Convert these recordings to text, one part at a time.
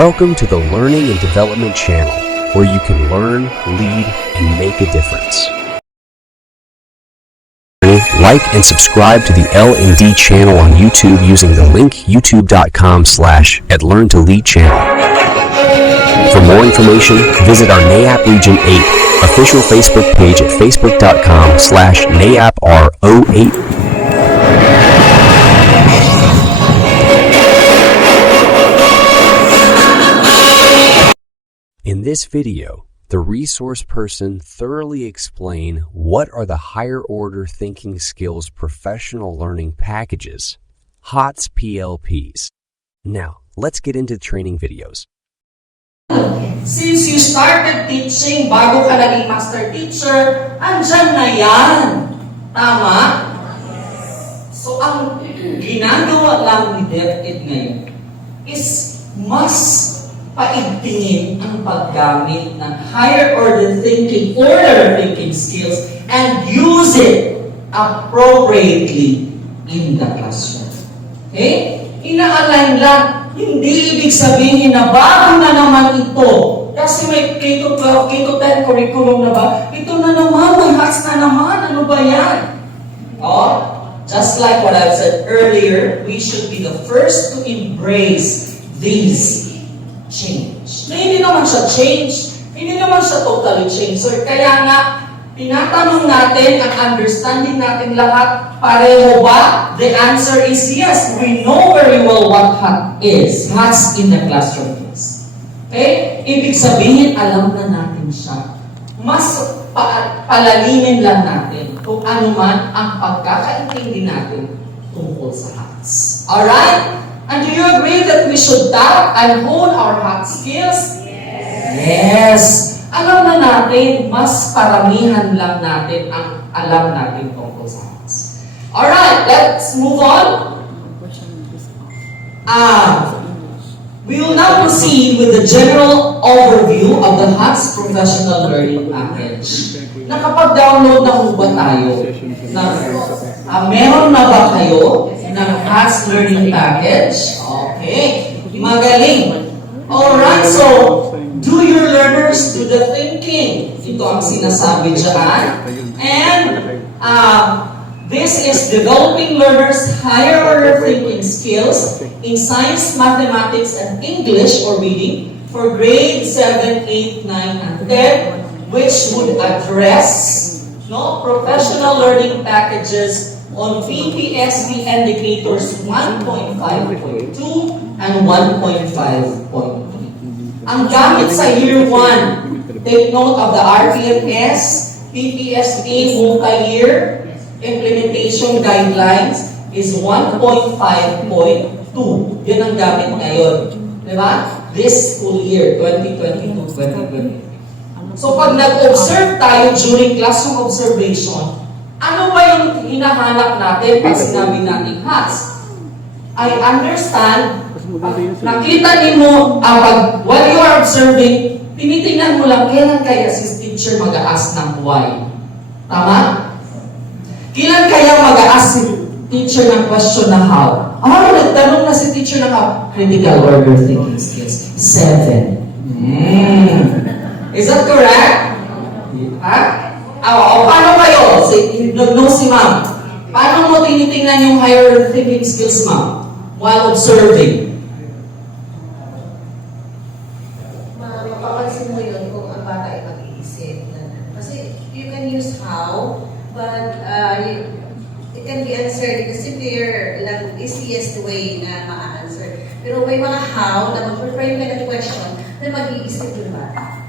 Welcome to the Learning and Development Channel, where you can learn, lead, and make a difference. Like and subscribe to the L&D channel on YouTube using the link youtube.com/@learn-to-lead channel. For more information, visit our NAAP Region 8 official Facebook page at facebook.com/NAAPRO8. In this video, the resource person thoroughly explain what are the higher order thinking skills professional learning packages, HOTS-PLPs. Now, let's get into training videos. Since you started teaching, bago ka naging master teacher, andyan na yan. Tama? So, ang ginagawa lang ni DepEd ngayon is mas paigtingin ang paggamit ng higher order thinking skills and use it appropriately in the classroom. Okay? Ina-align lang. Hindi ibig sabihin na bago na naman ito. Kasi may K-12, K-10 curriculum na ba? Ito na naman, may HOTS na naman. Ano ba yan? Oh, just like what I've said earlier, we should be the first to embrace these change. Na hindi naman siya change, hindi naman siya totally change. So, kaya nga, tinatanong natin, ang understanding natin lahat, pareho ba? The answer is yes. We know very well what HOTS is. HOTS in the classroom is. Okay? Ibig sabihin, alam na natin siya. Mas palalimin lang natin kung ano man ang pagkakaintindi natin tungkol sa HOTS. Alright? And do you agree that we should tap and hone our HOTS skills? Yes. Alam na natin, mas paramihan lang natin ang alam natin tungkol sa HOTS. Alright, let's move on. We will now proceed with the general overview of the HOTS Professional Learning Package. Nakapag-download na po ba tayo? Meron na ba kayo ng HOTS Learning Package? Okay. Magaling. Alright, so, do your learners do the thinking. Ito ang sinasabi dyan. And, this is developing learners' higher order thinking skills in science, mathematics, and English or reading for grade 7, 8, 9, and 10, which would address professional learning packages on PPSP indicators 1.5.2 and 1.5.3. Ang gamit sa Year 1, take note of the RTMS, PPSP multi-year implementation guidelines is 1.5.2. Yan ang gamit ngayon. Diba? This school year, 2022-2023. So pag nag-observe tayo during classroom observation, ano ba yung hinahanap natin pag sinabi natin HOTS? I understand, nakita niyo, while you are observing, tinitingnan mo lang, kailan kaya si teacher mag-a-ask ng why? Tama? Kailan kaya mag-a-ask si teacher ng question na how? Nagtanong na si teacher ng how? Critical order thinking skills. 7. Is that correct? Paano kayo? Nag-know si ma'am. Paano mo tinitingnan yung higher order thinking skills, ma'am? While observing. Mapapansin mo yun kung ang bata ay mag-iisip. Kasi you can use how, but it can be answered in a simpler, easiest way na ma-answer. Pero may mga how na mag-frame ka ng question na mag-iisip yung bata.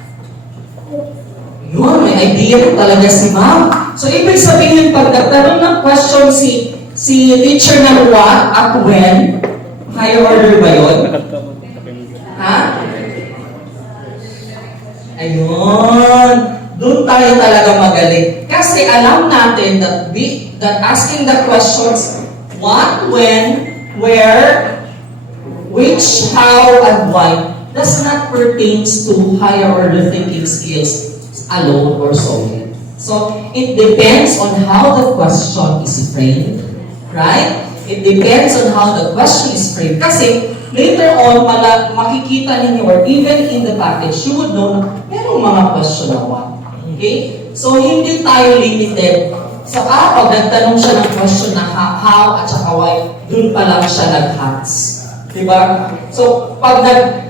Yun, may idea po talaga si ma'am. So, ibig sabihin, pag nagtanong ng question si teacher ng what at when, higher order ba yun? Ha? Ayun. Doon tayo talaga magaling. Kasi alam natin that asking the questions, what, when, where, which, how, and why, does not pertains to higher order thinking skills alone or solely. So, it depends on how the question is framed, right? It depends on how the question is framed. Kasi, later on, makikita ninyo, or even in the package, you would know na merong mga question na what. Okay? So, hindi tayo limited sa pag nagtanong siya ng question na how at saka why, dun pa lang siya nag-HOTS. Diba? So, pag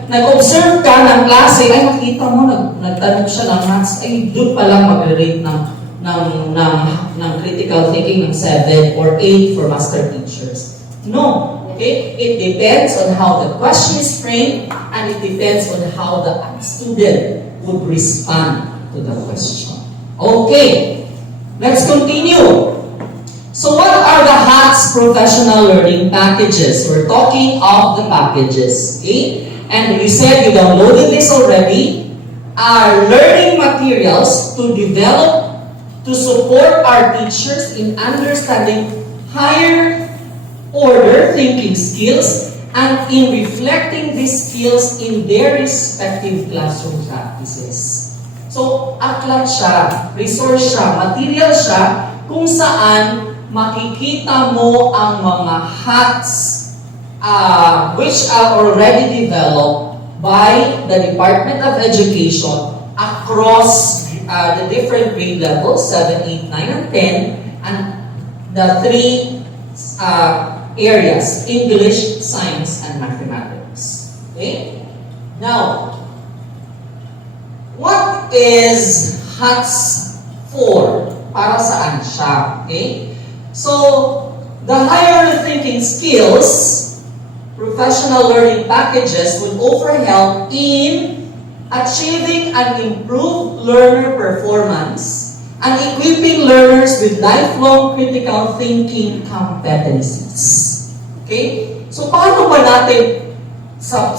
nag-observe ka ng klase, ay nakita mo, nagtanong siya ng HOTS, ay dun pa lang mag-rate ng critical thinking ng 7 or 8 for master teachers. No. Okay? It depends on how the question is framed, and it depends on how the student would respond to the question. Okay. Let's continue. So what are the HOTS professional learning packages? We're talking of the packages. Okay? And you said you downloaded this already. Are learning materials to develop, to support our teachers in understanding higher order thinking skills and in reflecting these skills in their respective classroom practices. So, aklat siya, resource siya, material siya kung saan makikita mo ang mga HOTS which are already developed by the Department of Education across the different grade levels, 7, 8, 9, and 10, and the 3 areas, English, Science, and Mathematics. Okay? Now, what is HOTS for? Para saan siya? Okay? So, the higher thinking skills, professional learning packages would offer help in achieving an improved learner performance and equipping learners with lifelong critical thinking competencies. Okay? So, paano ba natin sa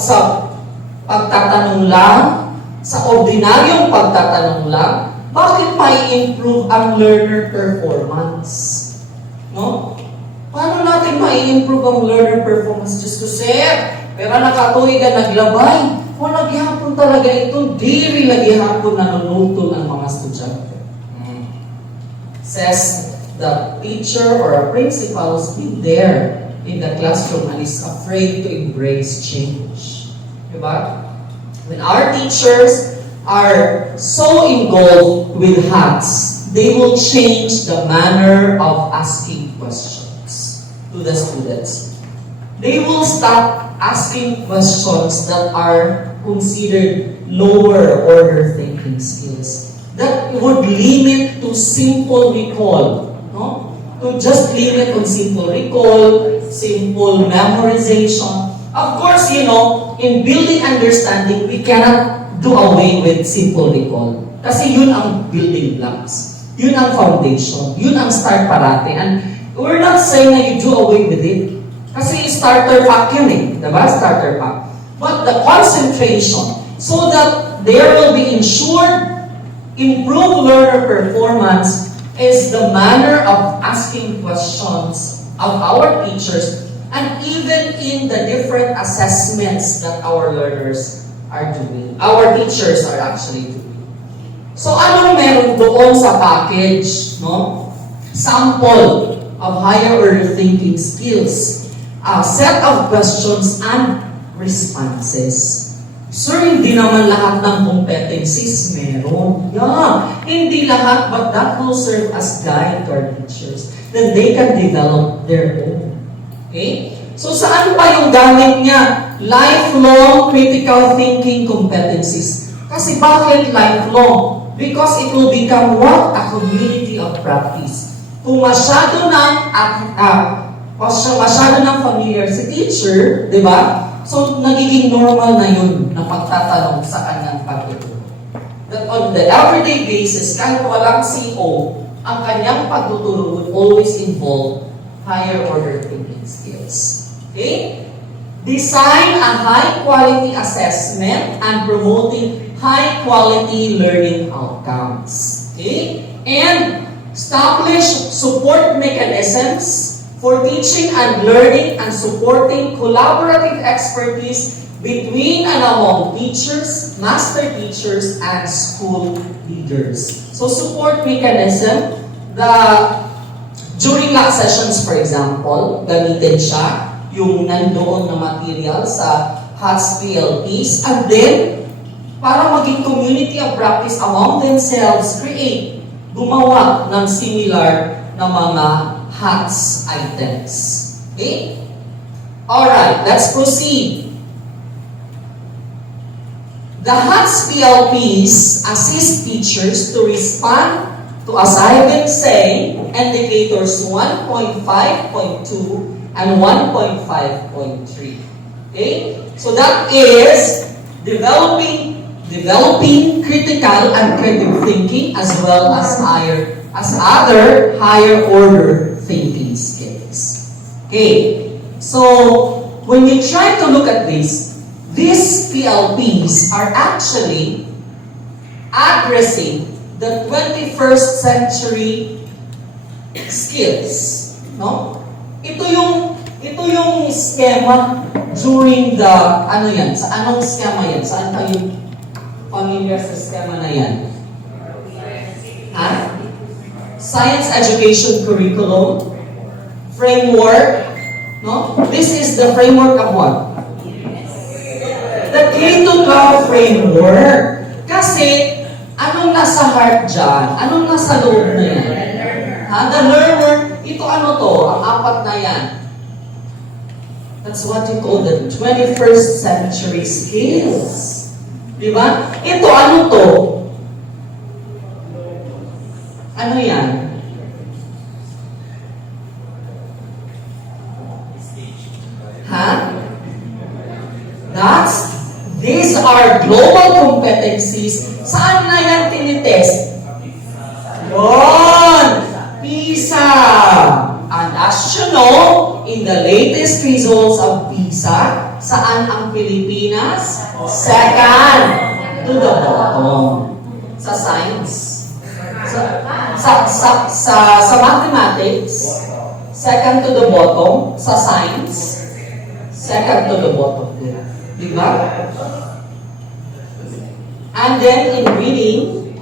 pagtatanong lang, sa ordinaryong pagtatanong lang, bakit mai-improve ang learner performance? No? Paano natin mai-improve ang learner performance? Just to say, pero nakatuwi ka naglabay, o naghihapon talaga itong diri naghihapon na nanutol ang mga estudyante. Says the teacher or a principal is there in the classroom and is afraid to embrace change. Diba? When our teachers are so involved with HOTS, they will change the manner of asking questions to the students. They will stop asking questions that are considered lower order thinking skills that would limit to simple recall. No? To just limit on simple recall, simple memorization. Of course, in building understanding, we cannot do away with simple recall. Kasi yun ang building blocks. Yun ang foundation. Yun ang start parate. And we're not saying na you do away with it. Kasi starter pack yun eh. Diba? Starter pack. But the concentration, so that there will be ensured improved learner performance, is the manner of asking questions of our teachers, and even in the different assessments that our learners are doing. Our teachers are actually doing. So, anong meron doon sa package? No? Sample of higher order thinking skills. A set of questions and responses. Sir, hindi naman lahat ng competencies meron. Yeah, hindi lahat, but that will serve as guide to our teachers. Then they can develop their own. Okay? So, saan pa yung gamit niya? Lifelong critical thinking competencies. Kasi bakit lifelong? Because it will become what? A community of practice. Kung masyado ng familiar si teacher, di ba? So, nagiging normal na yun na pagtatanong sa kanyang pagtuturo. That on the everyday basis, kahit walang CO, ang kanyang pagtuturo would always involve higher order thinking skills. Okay? Design a high-quality assessment and promoting high-quality learning outcomes. Okay? And establish support mechanisms for teaching and learning and supporting collaborative expertise between and among teachers, master teachers, and school leaders. So support mechanism, the During lab sessions, for example, gamitin siya, yung nandoon na material sa HOTS-PLPs, and then, para maging community of practice among themselves, gumawa ng similar na mga HOTS items. Okay? Alright, let's proceed. The HOTS-PLPs assist teachers to respond to, as I've been saying, indicators 1.5.2 and 1.5.3. Okay? So that is developing critical and creative thinking as well as other higher order thinking skills. Okay? So when you try to look at this, these PLPs are actually addressing the 21st century skills, no? Ito yung schema during the sa anong schema yan? Saan kayo familiar sa schema na yan? Ha? Science education curriculum framework, no? This is the framework of what? The K-12 framework. Kasi anong nasa heart dyan? Anong nasa loob na yan? The learner, ito ano to? Ang apat na yan. That's what you call the 21st century skills. Diba? Ito ano to? Ano yan? These are global competencies. Saan na yan tinitest? Yun! PISA! And as you know, in the latest results of PISA, saan ang Pilipinas? Second to the bottom. Sa science. Sa mathematics, second to the bottom. Sa science, second to the bottom. Diba? And then in reading,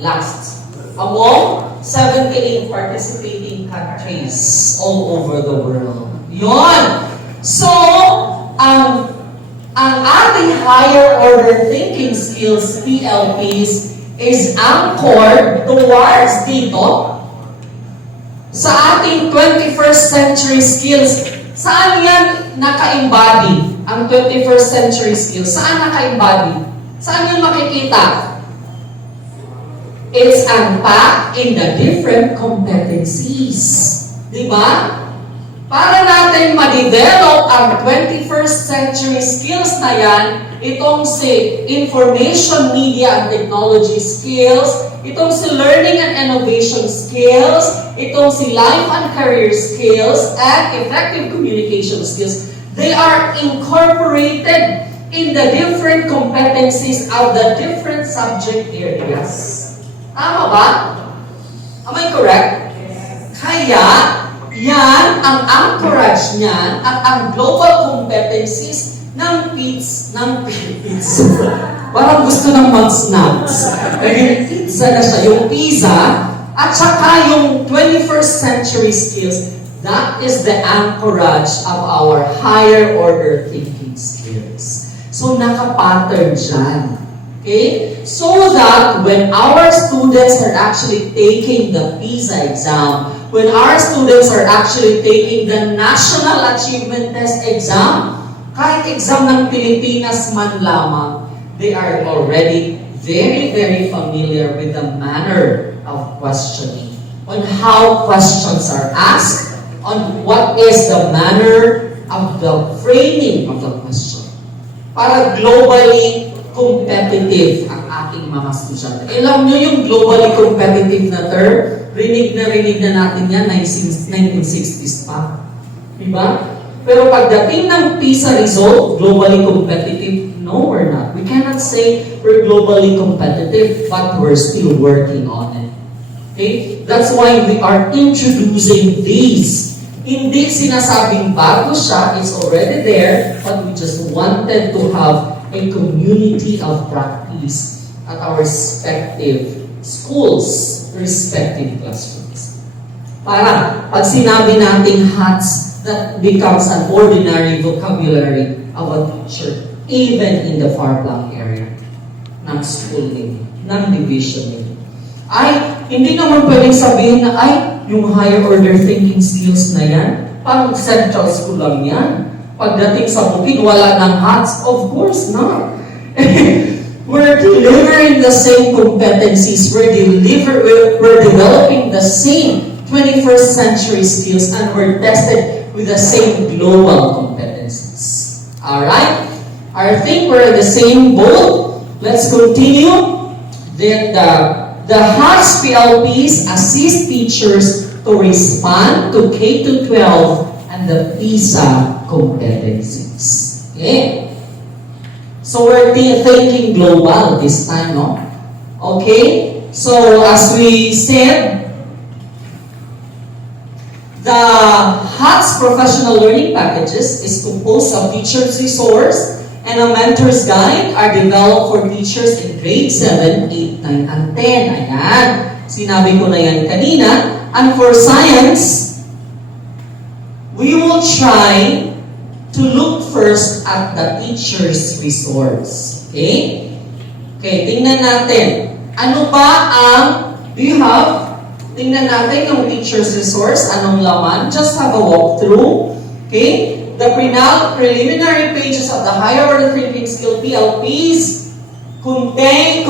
last, among 78 participating countries all over the world. Yon! So, ang ating higher order thinking skills, PLPs, is anchored towards dito sa ating 21st century skills. Saan yan naka-embody? Ang 21st century skills. Saan naka-embody? Saan yung makikita? It's unpacked in the different competencies. Diba? Para natin ma-develop ang 21st century skills na yan, itong si information media and technology skills, itong si learning and innovation skills, itong si life and career skills, and effective communication skills, they are incorporated in the different competencies of the different subject areas. Tama ba? Am I correct? Kaya, yan ang anchorage niyan at ang global competencies ng PITS ng Philippines. Parang gusto ng mag-snacks. Naging pizza na siya, yung pizza, at saka yung 21st century skills. That is the anchorage of our higher order thinking skills. So, nakapattern dyan. Okay? So that when our students are actually taking the PISA exam, when our students are actually taking the National Achievement Test exam, kahit exam ng Pilipinas man lamang, they are already very, very familiar with the manner of questioning, on how questions are asked, on what is the manner of the framing of the question. Para globally competitive ang ating mga estudyante. Alam nyo yung globally competitive na term? Rinig na natin yan 1960s pa. Diba? Pero pagdating ng PISA result, globally competitive, no, we're not. We cannot say we're globally competitive, but we're still working on it. Okay? That's why we are introducing these. Hindi sinasabing bago siya, it's already there, but we just wanted to have a community of practice at our respective schools, respective classrooms. Para pag sinabi nating HOTS, that becomes an ordinary vocabulary of a teacher, even in the far-flung area ng school ninyo, ng division ninyo. Ay, hindi naman pwedeng sabihin na, ay, yung higher order thinking skills na yan, pang central school lang yan. Pagdating sa bukid, wala ng HOTS? Of course not. We're delivering the same competencies. We're developing the same 21st century skills, and we're tested with the same global competencies. Alright? I think we're in the same boat. Let's continue. Then the HOTS-PLPs assist teachers to respond to K-12 and the PISA competencies. Okay? So we're thinking global this time, no? Okay? So as we said, the HOTS professional learning packages is composed of teacher's resource and a mentor's guide are developed for teachers in grade 7, 8, 9, and 10. Ayan. Sinabi ko na yan kanina. And for science, we will try to look first at the teacher's resource. Okay? Okay, tingnan natin. Ano ba ang, do you have? Tingnan natin yung teacher's resource. Anong laman? Just have a walkthrough. Okay? The preliminary pages of the higher order thinking skill PLPs contain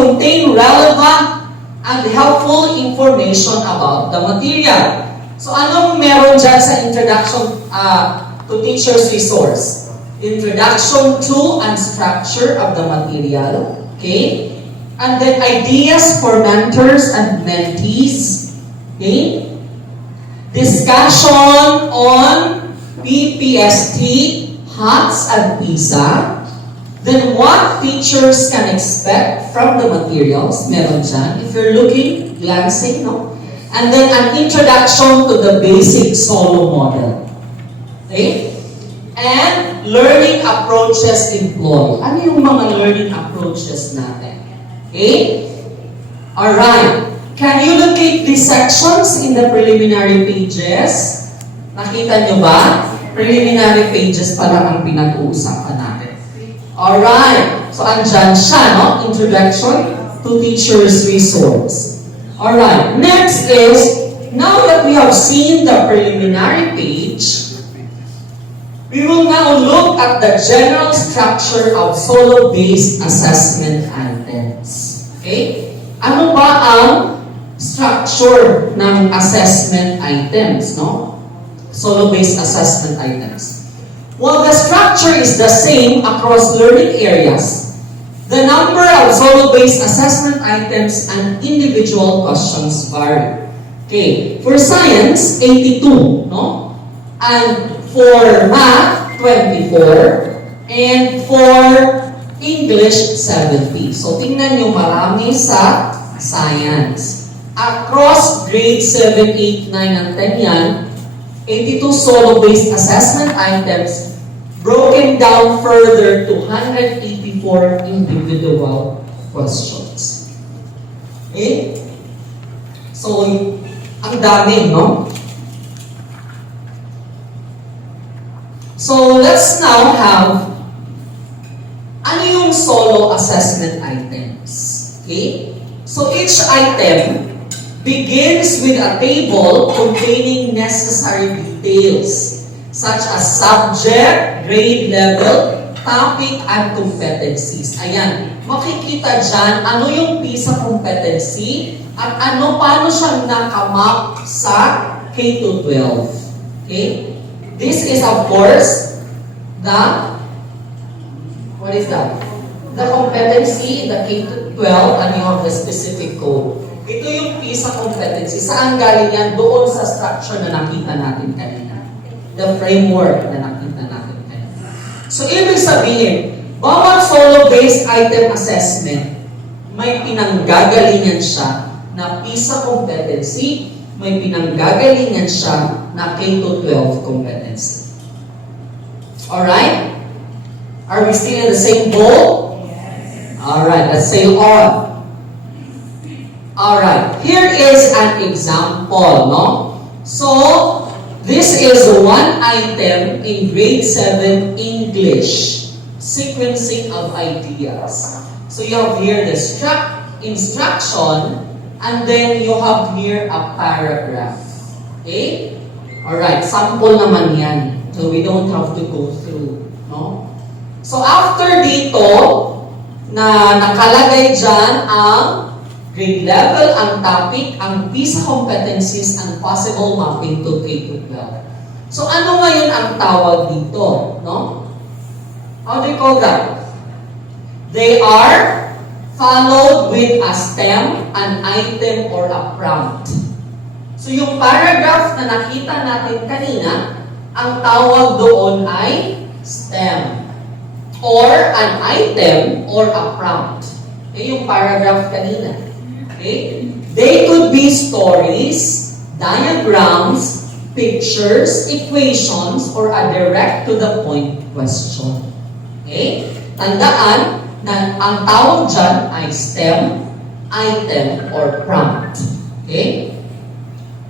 relevant and helpful information about the material. So anong meron dyan sa introduction to teacher's resource? Introduction to and structure of the material. Okay? And then ideas for mentors and mentees. Okay? Discussion on PPST, HOTS, and PISA. Then what teachers can expect from the materials. Meron dyan. If you're looking, glancing, no? And then an introduction to the basic solo model. Okay? And learning approaches employed. Ano yung mga learning approaches natin? Okay? Alright. Can you locate these sections in the preliminary pages? Nakita nyo ba? Preliminary pages pa lang ang pinag-uusapan natin. Alright. So, andyan siya, no? Introduction to teacher's resource. Alright. Next is, now that we have seen the preliminary page, we will now look at the general structure of solo-based assessment items. Okay? Ano ba ang structure ng assessment items, no? Solo-based assessment items. Well, the structure is the same across learning areas. The number of solo-based assessment items and individual questions vary. Okay, for science, 82, no? And for math, 24. And for English, 70. So, tingnan nyo, marami sa science. Across grade 7, 8, 9, and 10 yan, 82 solo-based assessment items broken down further to 184 individual questions. Okay? So, ang dami, no? So, let's now have ano yung solo assessment items. Okay? So, each item begins with a table containing necessary details such as subject, grade level, topic, and competencies. Ayan, makikita dyan ano yung PISA competency at paano siya nakamap sa K-12. Okay? This is of course what is that? The competency in the K-12 and you have the specific code. Ito yung PISA competency. Saan galing yan? Doon sa structure na nakita natin kanina. The framework na nakita natin kanina. So, ibig sabihin, bawat solo-based item assessment, may pinanggagalingan siya na PISA competency, may pinanggagalingan siya na K-12 competency. Alright? Are we still in the same boat? Yes. Alright, let's sail on. Alright, here is an example, no? So, this is one item in grade 7 English, sequencing of ideas. So you have here the instruction, and then you have here a paragraph. Okay? Alright, sample naman yan. So we don't have to go through. No? So after dito, na nakalagay dyan ang grade level, ang topic, ang PISA competencies, and possible mapping to K-12. So ano ngayon ang tawag dito? No? How do you call that? They are followed with a stem, an item, or a prompt. So yung paragraph na nakita natin kanina, ang tawag doon ay stem, or an item, or a prompt. Yung paragraph kanina. Okay? They could be stories, diagrams, pictures, equations, or a direct-to-the-point question. Okay? Tandaan na ang tawag dyan ay stem, item, or prompt. Okay?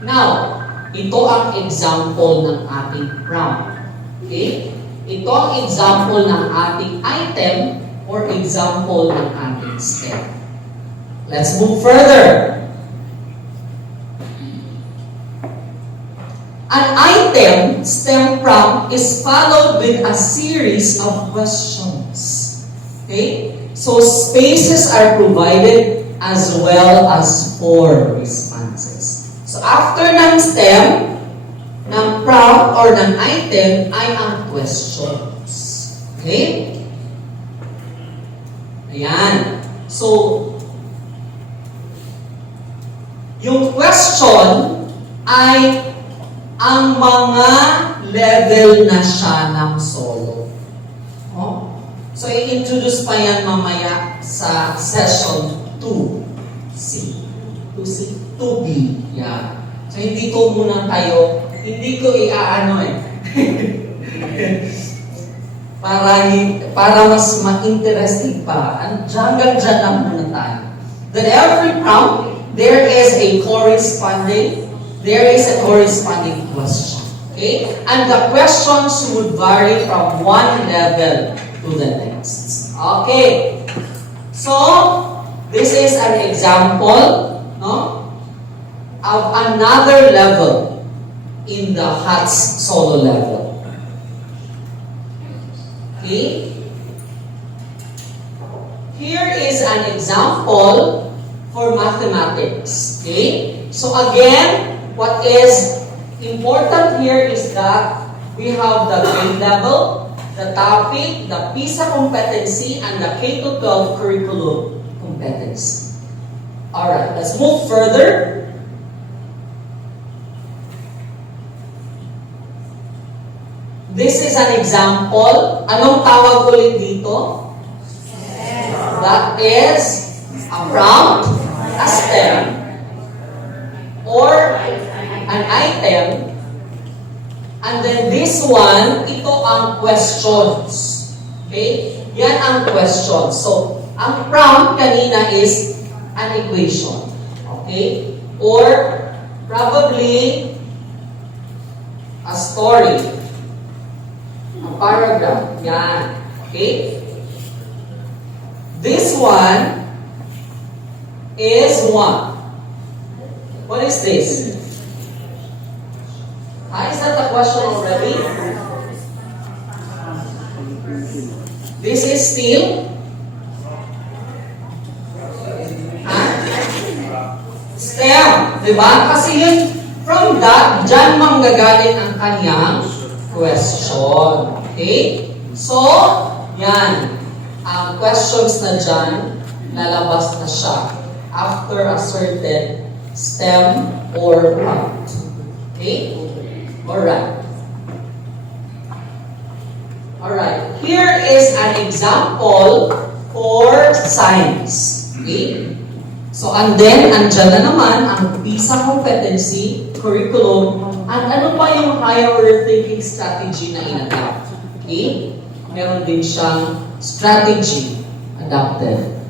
Now, ito ang example ng ating prompt. Okay? Ito ang example ng ating item or example ng ating stem. Let's move further. An item, stem prompt, is followed with a series of questions. Okay? So spaces are provided as well as for responses. So after ng stem, ng prompt or ng item ay ang questions. Okay? Ayan. So, yung question ay ang mga level na siya ng solo. Oh? So, i-introduce pa yan mamaya sa session 2C. 2C? 2B. Yeah. So, hindi ko muna tayo, hindi ko i-aano para mas ma-interesting pa. Hanggang dyan lang muna tayo. That every prompt, there is a corresponding question. Okay? And the questions would vary from one level to the next. Okay. So, this is an example, no, of another level in the HOTS solo level. Okay? Here is an example for mathematics. Okay? So again, what is important here is that we have the grade level, the topic, the PISA competency, and the K-12 curriculum competency. Alright, let's move further. This is an example. Anong tawag ulit dito? That is a prompt, a stem, or an item. And then this one, ito ang questions. Okay? Yan ang questions. So, ang prompt kanina is an equation. Okay? Or probably a story. A paragraph. Yan. Okay? This one is one. What is this? Is that the question already? This is still? Stem. Diba? Kasi yun, from that, dyan manggagaling ang kanyang question. Okay? So, yan. Ang questions na dyan, lalabas na siya after a certain stem or prompt. Okay? Alright. Alright. Here is an example for science. Okay? So, and then, andyan na naman ang PISA competency, curriculum, at ano pa yung higher order thinking strategy na in-adapt. Okay? Meron din siyang strategy adapted.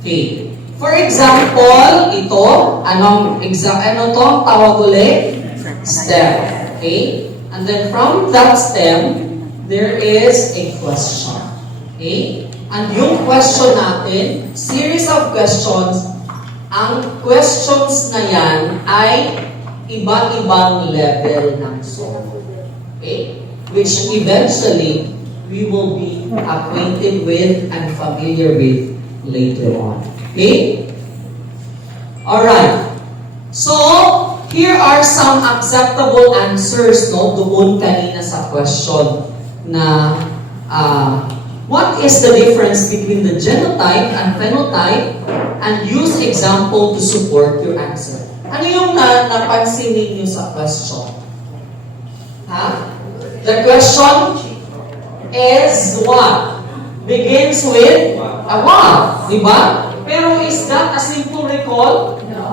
Okay. For example, ito, ano to ang tawag ulit? stem. Okay? And then from that stem, there is a question. Okay? And yung question natin, series of questions, ang questions na yan ay iba-ibang level ng solve. Okay? Which eventually, we will be acquainted with and familiar with later on. Okay? Alright. So, here are some acceptable answers doon kanina sa question na what is the difference between the genotype and phenotype, and use example to support your answer. Ano yung napansin ninyo sa question? The question is what? Begins with a what? Diba? Pero is that a simple recall? No.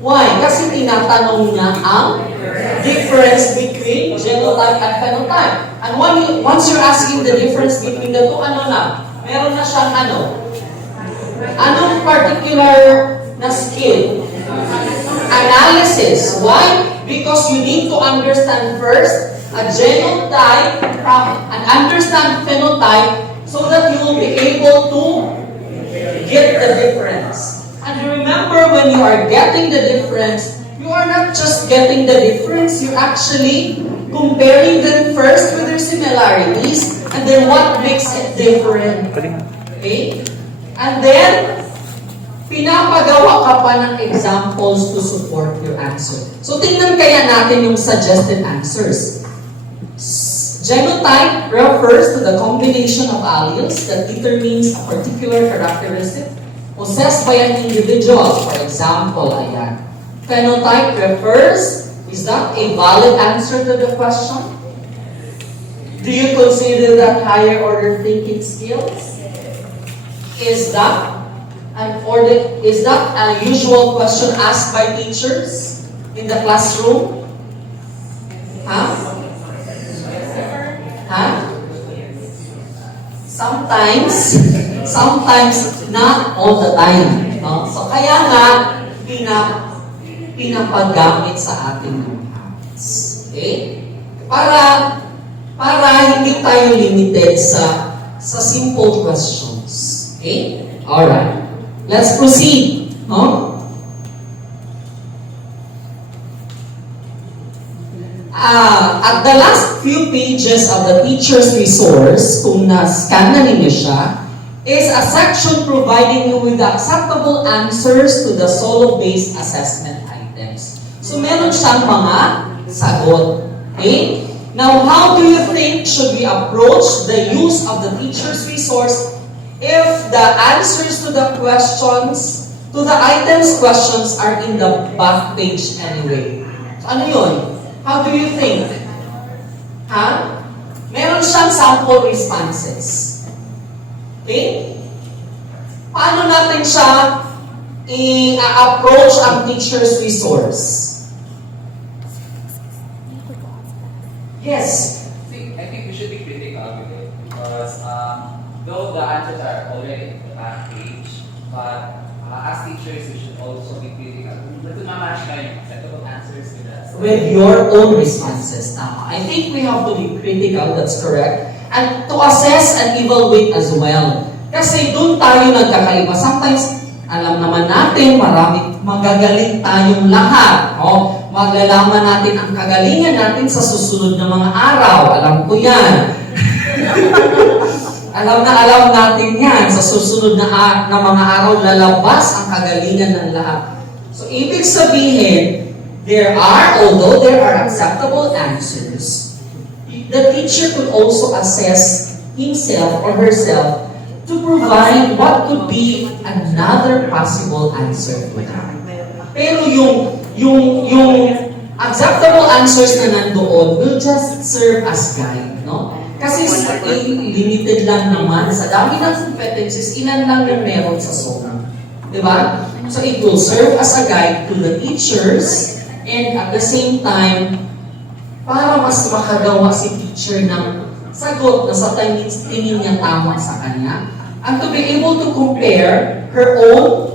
Why? Kasi tinatanong niya ang difference between genotype and phenotype. And once you're asking the difference between the two, ano na? Meron na siyang ano? Anong particular na skill? Analysis. Why? Because you need to understand first a genotype and understand phenotype so that you will be able to get the difference. And remember, when you are getting the difference, you are not just getting the difference, you're actually comparing them first with their similarities, and then what makes it different. Okay? And then, pinapagawa ka pa ng examples to support your answer. So, tingnan kaya natin yung suggested answers. Genotype refers to the combination of alleles that determines a particular characteristic possessed by an individual. For example, ayan. Phenotype refers, is that a valid answer to the question? Do you consider that higher order thinking skills? Is that a usual question asked by teachers in the classroom? Sometimes, not all the time. No? So, kaya nga, pinapagamit sa ating mga habits. Okay? Para hindi tayo limited sa simple questions. Okay? Alright. Let's proceed. No? At the last few pages of the teacher's resource, kung na-scan na ninyo siya, is a section providing you with the acceptable answers to the solo-based assessment items. So, meron siyang mga sagot. Okay? Now, how do you think should we approach the use of the teacher's resource if the answers to the questions, to the items questions are in the back page anyway? So, ano yun? How do you think? Meron siyang sample responses. Okay? Paano natin siya i-approach ang teacher's resource? Yes? I think we should be critical with it because though the answers are already in the back page, but as teachers, we should also be critical. But ma-match na yung acceptable answers with your own responses. I think we have to be critical, that's correct. And to assess and evaluate as well. Kasi doon tayo nagkakaiba. Sometimes, alam naman natin, magagaling tayong lahat. Maglalaman natin ang kagalingan natin sa susunod na mga araw. Alam ko yan. alam natin yan. Sa susunod na mga araw, lalabas ang kagalingan ng lahat. So, ibig sabihin, although there are acceptable answers, the teacher could also assess himself or herself to provide what could be another possible answer to that. Pero yung acceptable answers na nandoon will just serve as guide, no? Kasi limited lang naman sa dami ng competencies, ilan lang yung meron sa SONA. Diba? So it will serve as a guide to the teachers, and at the same time, para mas makagawa si teacher ng sagot na sa tingin niya tama sa kanya, and to be able to compare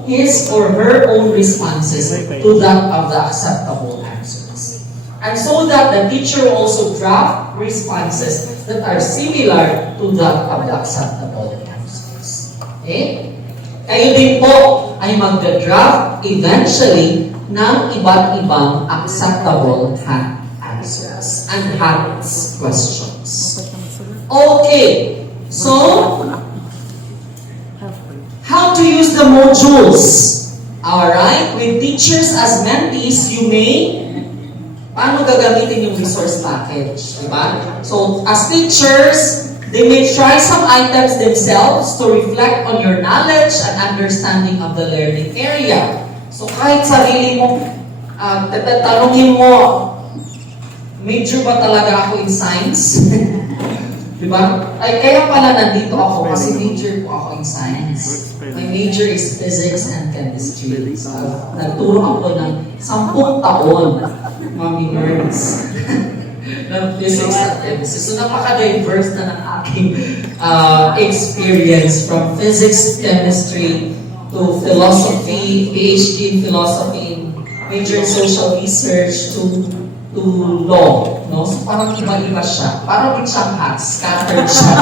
his or her own responses to that of the acceptable answers. And so that the teacher also draft responses that are similar to that of the acceptable answers. Okay? Kayo din po ay magda-draft eventually ng iba't ibang acceptable answers and HOTS questions. Okay, so how to use the modules? Alright, with teachers as mentees, you may paano gagamitin yung resource package, diba? So, as teachers, they may try some items themselves to reflect on your knowledge and understanding of the learning area. So, kahit sarili mo, tatanungin mo, major ba talaga ako in science? Diba? Ay, kaya pala nandito ako kasi major po ako in science. My major is physics and chemistry. So, nagturo ako ng 10 taon, mami nerds, ng physics at chemistry. So, napaka-diverse na ng aking experience from physics, chemistry, to philosophy, PhD in philosophy, major in social research, to law. No? So, parang iba-iba siya. Parang siyang hats, scattered siya.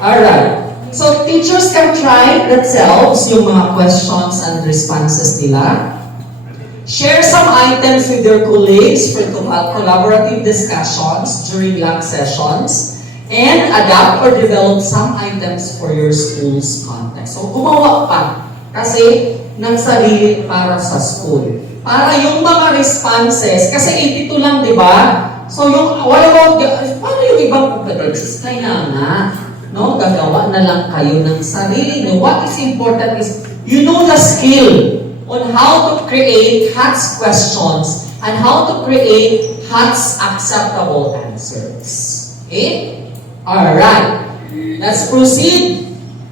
Alright. So, teachers can try themselves yung mga questions and responses nila. Share some items with their colleagues for collaborative discussions during lunch sessions. And adapt or develop some items for your school's context. So, gumawa pa. Kasi, ng sarili para sa school. Para yung mga responses, kasi 82 lang, di ba? So, yung, what about, paano yung ibang competencies? Kaya nga, no, gagawa na lang kayo ng sarili nyo. What is important is, you know the skill on how to create HOTS questions and how to create HOTS acceptable answers. Okay? Alright. Let's proceed.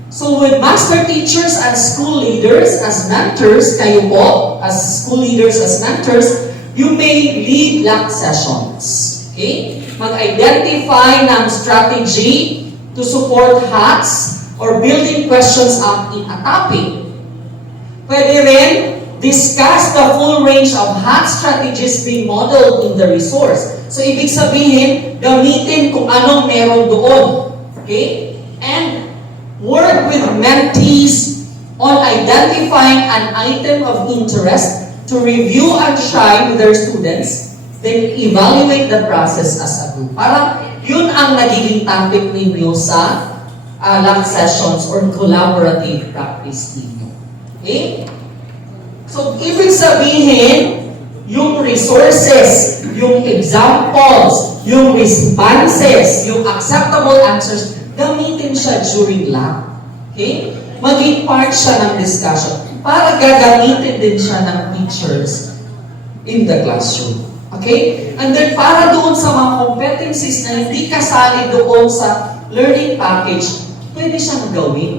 So with master teachers and school leaders as mentors, kayo po, as school leaders, as mentors, you may lead LAC sessions. Okay? Mag-identify ng strategy to support HOTS or building questions up in a topic. Pwede rin discuss the full range of HOTS strategies being modeled in the resource. So, ibig sabihin, gamitin kung anong meron doon. Okay? And work with mentees on identifying an item of interest to review and try with their students, then evaluate the process as a group. Parang yun ang nagiging topic ninyo sa LAC sessions or collaborative practice ninyo. Okay? So, ibig sabihin, yung resources, yung examples, yung responses, yung acceptable answers, gamitin siya during LAC. Okay? Maging part siya ng discussion para gagamitin din siya ng teachers in the classroom. Okay? And then para doon sa mga competencies na hindi kasali doon sa learning package, pwede siyang gawin.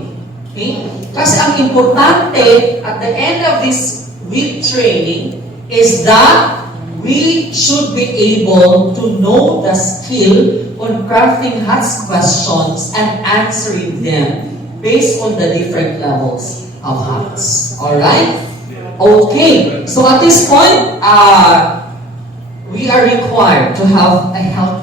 Okay? Kasi ang importante at the end of this week training is that we should be able to know the skill on crafting HOTS questions and answering them based on the different levels of HOTS. Alright? Okay. So at this point, we are required to have a healthy